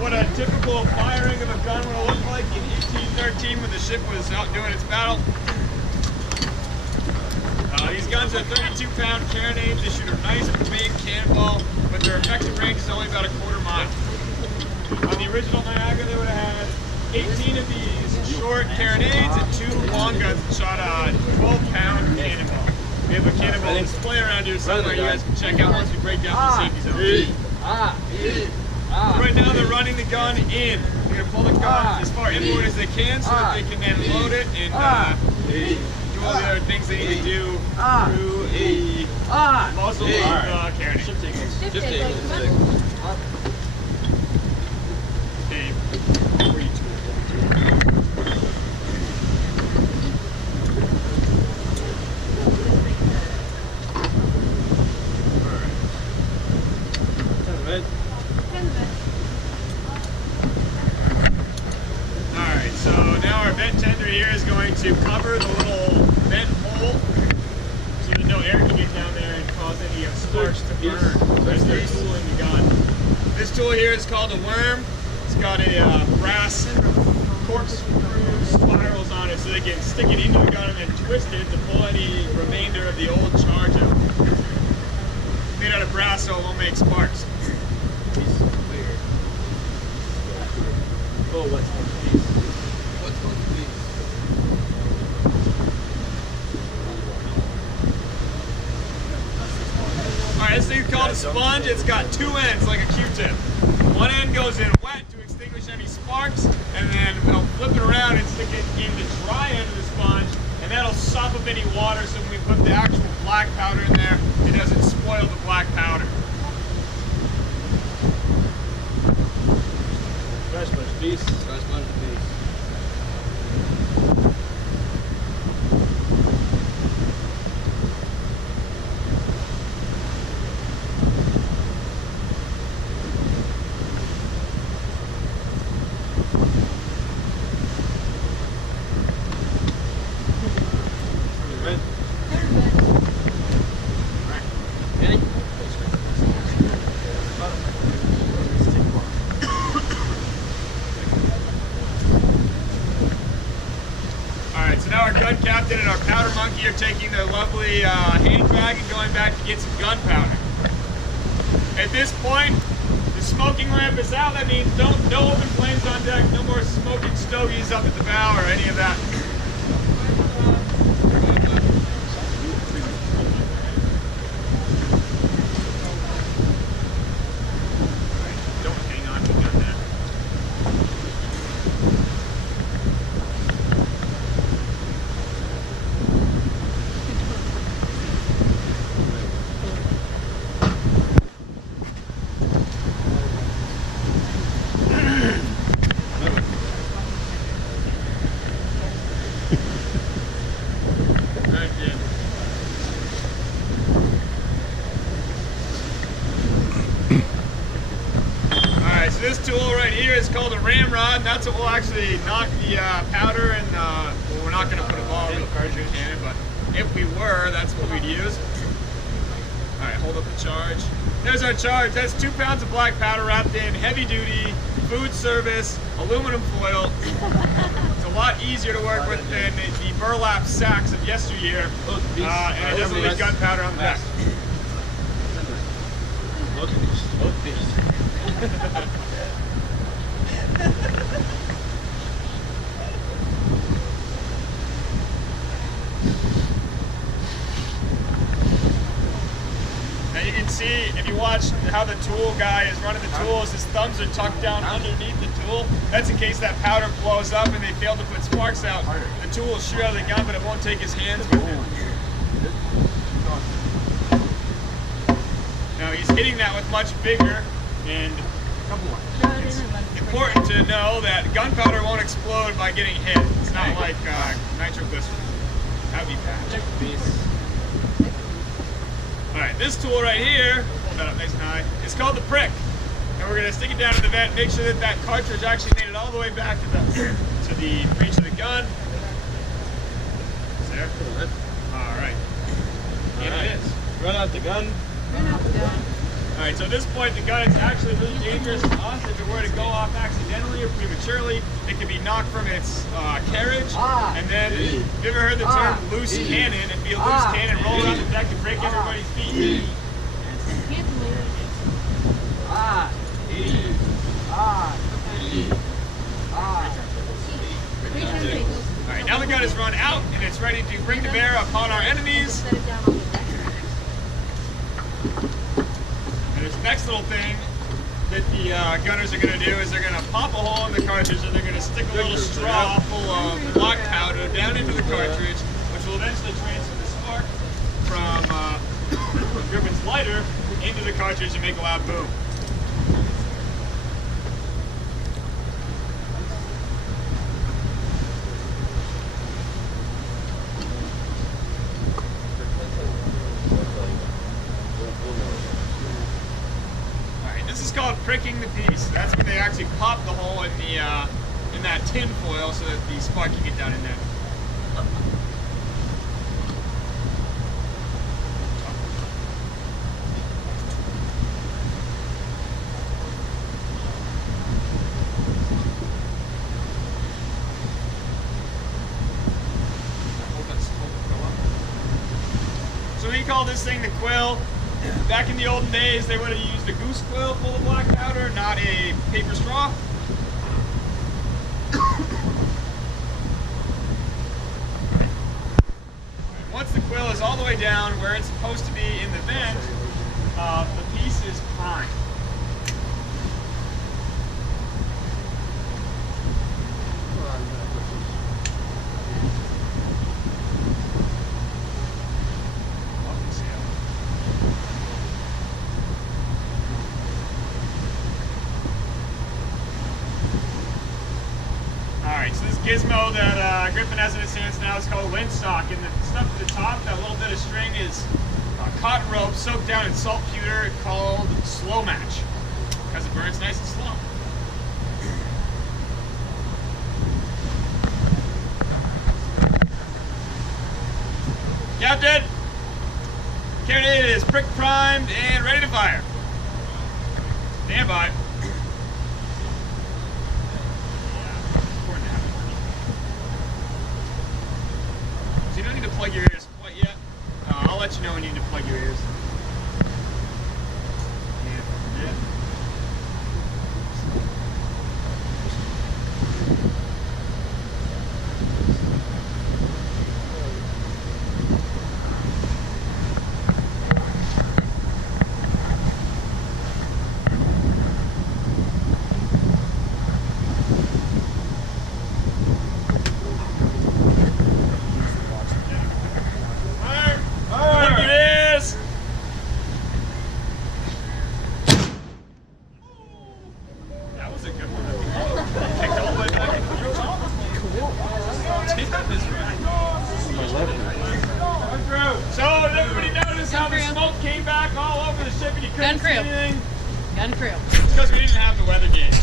what a typical firing of a gun would look like in 1813 when the ship was out doing its battle. These guns are 32-pound carronades. They shoot a nice big cannonball, but their effective range is only about a quarter mile. On the original Niagara, they would have had 18 of these short carronades and 2 long guns that shot a 12-pound cannonball. We have a cannonball display around here somewhere you guys can check out once we break down the safety zone. Right now they're running the gun in. They're going to pull the gun as far inward as they can so that they can then load it and do all the other things they need to do through the muzzle of the carronade. Shift tables. Dave, where are you two? Alright, so now our vent tender here is going to cover the little vent hole so that no air can get down there and cause any sparks to burn. There's their tool in the gun. This tool here is called a worm. It's got a brass corkscrew spirals on it so they can stick it into the gun and then twist it to pull any remainder of the old charge out. Made out of brass so it won't make sparks. Oh, what's one piece? What's one piece? Alright, this thing's called a sponge. It's got 2 ends like a Q-tip. One end goes in wet to extinguish any sparks, and then I'll flip it around and stick it in the dry end of the sponge, and that'll sop up any water so when we put the actual black powder in there, it doesn't spoil the black powder. Dry sponge piece. Dry sponge piece. Now our gun captain and our powder monkey are taking their lovely hand bag and going back to get some gunpowder. At this point, the smoking lamp is out. That means no open flames on deck, no more smoking stogies up at the bow or any of that. This tool right here is called a ramrod. That's what will actually knock the powder and well, we're not going to put a ball in the cartridge cannon, but if we were, that's what we'd use. Alright, hold up the charge. There's our charge. That's 2 pounds of black powder wrapped in heavy duty, food service, aluminum foil. It's a lot easier to work with than the burlap sacks of yesteryear, and it doesn't leave gunpowder on the back. Now you can see, if you watch how the tool guy is running the tools, his thumbs are tucked down underneath the tool. That's in case that powder blows up and they fail to put sparks out. The tool will shoot out of the gun, but it won't take his hands with it. Now he's hitting that with much vigor, and it's important to know that gunpowder won't explode by getting hit. It's not like nitroglycerin. That would be bad. Alright, this tool right here, hold that up nice and high, it's called the prick. And we're going to stick it down in the vent, make sure that that cartridge actually made it all the way back to the breech of the gun. Is there? Alright. And it is. Run out the gun. Run out the gun. Alright, so at this point the gun is actually really dangerous to us if it were to go off accidentally or prematurely. It could be knocked from its carriage, and then, you ever heard the term loose cannon? It'd be a loose cannon, roll around the deck and break everybody's feet. Alright, now the gun is run out and it's ready to bring to bear upon our enemies. And this next little thing that the gunners are going to do is they're going to pop a hole in the cartridge and they're going to stick a little straw full of black powder down into the cartridge, which will eventually transfer the spark from Griffin's lighter into the cartridge and make a loud boom. This is called pricking the piece. That's when they actually pop the hole in the in that tin foil so that the spark can get down in there. So we call this thing the quill. Back in the olden days, they would have used a goose quill full of black powder, not a paper straw. Once the quill is all the way down where it's supposed to be in the vent, the piece is primed. Alright, so this gizmo that Griffin has in his hands now is called windsock, and the stuff at the top, that little bit of string, is cotton rope soaked down in saltpeter called slow match, because it burns nice and slow. Captain, carronade is prick primed and ready to fire. Stand by. You don't need to plug your ears quite yet. I'll let you know when you need to plug your ears. Yeah. So did everybody notice how the smoke came back all over the ship and you couldn't see anything? Gun crew. It's because we didn't have the weather gauge.